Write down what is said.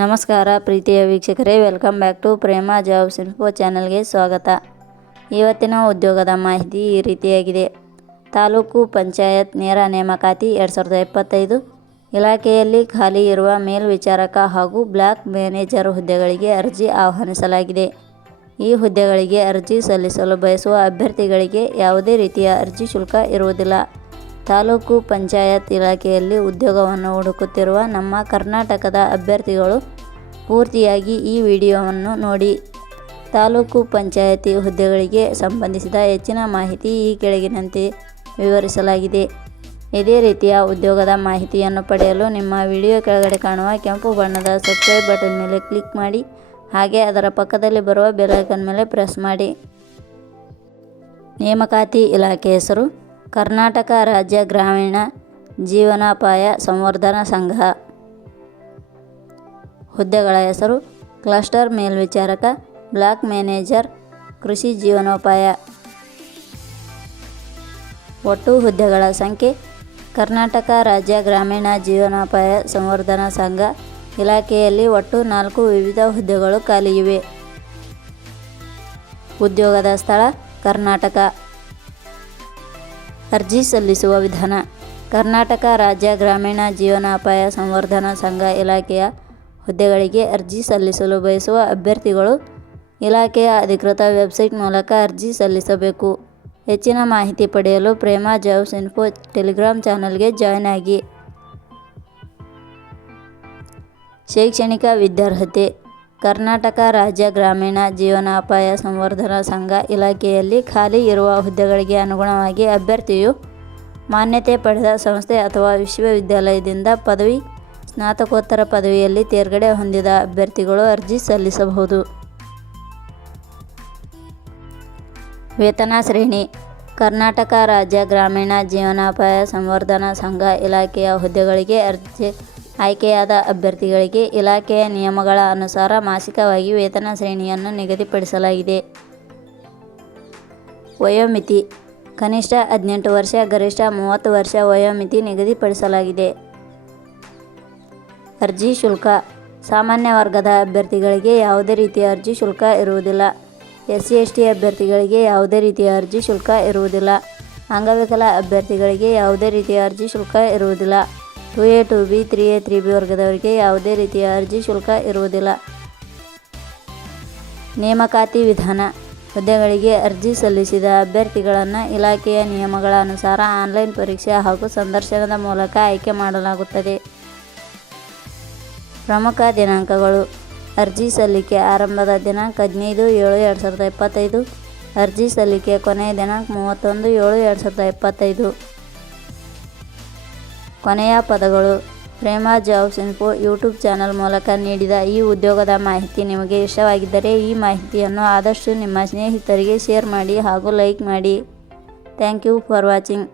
ನಮಸ್ಕಾರ ಪ್ರೀತಿಯ ವೀಕ್ಷಕರೇ, welcome back to Prema jobs info ಚಾನಲ್ಗೆ ಸ್ವಾಗತ. ಇವತ್ತಿನ ಉದ್ಯೋಗದ ಮಾಹಿತಿ ಈ ರೀತಿಯಾಗಿದೆ. ತಾಲೂಕು ಪಂಚಾಯತ್ ನೇರ ನೇಮಕಾತಿ 2025 ಇಲಾಖೆಯಲ್ಲಿ ಖಾಲಿ ಇರುವ ಮೇಲ್ವಿಚಾರಕ ಹಾಗೂ ಬ್ಲಾಕ್ ಮ್ಯಾನೇಜರ್ ಹುದ್ದೆಗಳಿಗೆ ಅರ್ಜಿ ಆಹ್ವಾನಿಸಲಾಗಿದೆ. ಈ ಹುದ್ದೆಗಳಿಗೆ ಅರ್ಜಿ ಸಲ್ಲಿಸಲು ಬಯಸುವ ಅಭ್ಯರ್ಥಿಗಳಿಗೆ ಯಾವುದೇ ರೀತಿಯ ಅರ್ಜಿ ಶುಲ್ಕ ಇರುವುದಿಲ್ಲ. ತಾಲೂಕು ಪಂಚಾಯತ್ ಇಲಾಖೆಯಲ್ಲಿ ಉದ್ಯೋಗವನ್ನು ಹುಡುಕುತ್ತಿರುವ ನಮ್ಮ ಕರ್ನಾಟಕದ ಅಭ್ಯರ್ಥಿಗಳು ಪೂರ್ತಿಯಾಗಿ ಈ ವಿಡಿಯೋವನ್ನು ನೋಡಿ. ತಾಲೂಕು ಪಂಚಾಯತಿ ಹುದ್ದೆಗಳಿಗೆ ಸಂಬಂಧಿಸಿದ ಹೆಚ್ಚಿನ ಮಾಹಿತಿ ಈ ಕೆಳಗಿನಂತೆ ವಿವರಿಸಲಾಗಿದೆ. ಇದೇ ರೀತಿಯ ಉದ್ಯೋಗದ ಮಾಹಿತಿಯನ್ನು ಪಡೆಯಲು ನಿಮ್ಮ ವಿಡಿಯೋ ಕೆಳಗಡೆ ಕಾಣುವ ಕೆಂಪು ಬಣ್ಣದ ಸಬ್ಸ್ಕ್ರೈಬ್ ಬಟನ್ ಮೇಲೆ ಕ್ಲಿಕ್ ಮಾಡಿ, ಹಾಗೆ ಅದರ ಪಕ್ಕದಲ್ಲಿ ಬರುವ ಬೆಲ್ ಐಕಾನ್ ಮೇಲೆ ಪ್ರೆಸ್ ಮಾಡಿ. ನೇಮಕಾತಿ ಇಲಾಖೆ ಹೆಸರು ಕರ್ನಾಟಕ ರಾಜ್ಯ ಗ್ರಾಮೀಣ ಜೀವನೋಪಾಯ ಸಂವರ್ಧನಾ ಸಂಘ. ಹುದ್ದೆಗಳ ಹೆಸರು ಕ್ಲಸ್ಟರ್ ಮೇಲ್ವಿಚಾರಕ, ಬ್ಲಾಕ್ ಮ್ಯಾನೇಜರ್, ಕೃಷಿ ಜೀವನೋಪಾಯ. ಒಟ್ಟು ಹುದ್ದೆಗಳ ಸಂಖ್ಯೆ ಕರ್ನಾಟಕ ರಾಜ್ಯ ಗ್ರಾಮೀಣ ಜೀವನೋಪಾಯ ಸಂವರ್ಧನಾ ಸಂಘ ಇಲಾಖೆಯಲ್ಲಿ ಒಟ್ಟು 4 ವಿವಿಧ ಹುದ್ದೆಗಳು ಖಾಲಿಯಿವೆ. ಉದ್ಯೋಗದ ಸ್ಥಳ ಕರ್ನಾಟಕ. ಅರ್ಜಿ ಸಲ್ಲಿಸುವ ವಿಧಾನ. ಕರ್ನಾಟಕ ರಾಜ್ಯ ಗ್ರಾಮೀಣ ಜೀವನೋಪಾಯ ಸಂವರ್ಧನಾ ಸಂಘ ಇಲಾಖೆಯ ಹುದ್ದೆಗಳಿಗೆ ಅರ್ಜಿ ಸಲ್ಲಿಸಲು ಬಯಸುವ ಅಭ್ಯರ್ಥಿಗಳು ಇಲಾಖೆಯ ಅಧಿಕೃತ ವೆಬ್ಸೈಟ್ ಮೂಲಕ ಅರ್ಜಿ ಸಲ್ಲಿಸಬೇಕು. ಹೆಚ್ಚಿನ ಮಾಹಿತಿ ಪಡೆಯಲು ಪ್ರೇಮ ಜಾಬ್ಸ್ ಇನ್ಫೋ ಟೆಲಿಗ್ರಾಮ್ ಚಾನಲ್ಗೆ ಜಾಯ್ನ್ ಆಗಿ. ಶೈಕ್ಷಣಿಕ ವಿದ್ಯಾರ್ಹತೆ. ಕರ್ನಾಟಕ ರಾಜ್ಯ ಗ್ರಾಮೀಣ ಜೀವನೋಪಾಯ ಸಂವರ್ಧನಾ ಸಂಘ ಇಲಾಖೆಯಲ್ಲಿ ಖಾಲಿ ಇರುವ ಹುದ್ದೆಗಳಿಗೆ ಅನುಗುಣವಾಗಿ ಅಭ್ಯರ್ಥಿಯು ಮಾನ್ಯತೆ ಪಡೆದ ಸಂಸ್ಥೆ ಅಥವಾ ವಿಶ್ವವಿದ್ಯಾಲಯದಿಂದ ಪದವಿ, ಸ್ನಾತಕೋತ್ತರ ಪದವಿಯಲ್ಲಿ ತೇರ್ಗಡೆ ಹೊಂದಿದ ಅಭ್ಯರ್ಥಿಗಳು ಅರ್ಜಿ ಸಲ್ಲಿಸಬಹುದು. ವೇತನ ಶ್ರೇಣಿ. ಕರ್ನಾಟಕ ರಾಜ್ಯ ಗ್ರಾಮೀಣ ಜೀವನೋಪಾಯ ಸಂವರ್ಧನಾ ಸಂಘ ಇಲಾಖೆಯ ಹುದ್ದೆಗಳಿಗೆ ಆಯ್ಕೆಯಾದ ಅಭ್ಯರ್ಥಿಗಳಿಗೆ ಇಲಾಖೆಯ ನಿಯಮಗಳ ಅನುಸಾರ ಮಾಸಿಕವಾಗಿ ವೇತನ ಶ್ರೇಣಿಯನ್ನು ನಿಗದಿಪಡಿಸಲಾಗಿದೆ. ವಯೋಮಿತಿ. ಕನಿಷ್ಠ 18 ವರ್ಷ, ಗರಿಷ್ಠ 30 ವರ್ಷ ವಯೋಮಿತಿ ನಿಗದಿಪಡಿಸಲಾಗಿದೆ. ಅರ್ಜಿ ಶುಲ್ಕ. ಸಾಮಾನ್ಯ ವರ್ಗದ ಅಭ್ಯರ್ಥಿಗಳಿಗೆ ಯಾವುದೇ ರೀತಿಯ ಅರ್ಜಿ ಶುಲ್ಕ ಇರುವುದಿಲ್ಲ. SC/ST ಅಭ್ಯರ್ಥಿಗಳಿಗೆ ಯಾವುದೇ ರೀತಿಯ ಅರ್ಜಿ ಶುಲ್ಕ ಇರುವುದಿಲ್ಲ. ಅಂಗವಿಕಲ ಅಭ್ಯರ್ಥಿಗಳಿಗೆ ಯಾವುದೇ ರೀತಿಯ ಅರ್ಜಿ ಶುಲ್ಕ ಇರುವುದಿಲ್ಲ. 2A 2B 3A 3B ವರ್ಗದವರಿಗೆ ಯಾವುದೇ ರೀತಿಯ ಅರ್ಜಿ ಶುಲ್ಕ ಇರುವುದಿಲ್ಲ. ನೇಮಕಾತಿ ವಿಧಾನ. ಹುದ್ದೆಗಳಿಗೆ ಅರ್ಜಿ ಸಲ್ಲಿಸಿದ ಅಭ್ಯರ್ಥಿಗಳನ್ನು ಇಲಾಖೆಯ ನಿಯಮಗಳ ಅನುಸಾರ ಆನ್ಲೈನ್ ಪರೀಕ್ಷೆ ಹಾಗೂ ಸಂದರ್ಶನದ ಮೂಲಕ ಆಯ್ಕೆ ಮಾಡಲಾಗುತ್ತದೆ. ಪ್ರಮುಖ ದಿನಾಂಕಗಳು. ಅರ್ಜಿ ಸಲ್ಲಿಕೆ ಆರಂಭದ ದಿನಾಂಕ 15/7/2025. ಅರ್ಜಿ ಸಲ್ಲಿಕೆ ಕೊನೆಯ ದಿನಾಂಕ 31/7/2025. ಕೊನೆಯ ಪದಗಳು. ಪ್ರೇಮ ಜಾಬ್ಸ್ ಇನ್ಫೋ ಯೂಟ್ಯೂಬ್ ಚಾನಲ್ ಮೂಲಕ ನೀಡಿದ ಈ ಉದ್ಯೋಗದ ಮಾಹಿತಿ ನಿಮಗೆ ಇಷ್ಟವಾಗಿದ್ದರೆ ಈ ಮಾಹಿತಿಯನ್ನು ಆದಷ್ಟು ನಿಮ್ಮ ಸ್ನೇಹಿತರಿಗೆ ಶೇರ್ ಮಾಡಿ ಹಾಗೂ ಲೈಕ್ ಮಾಡಿ. Thank you for watching.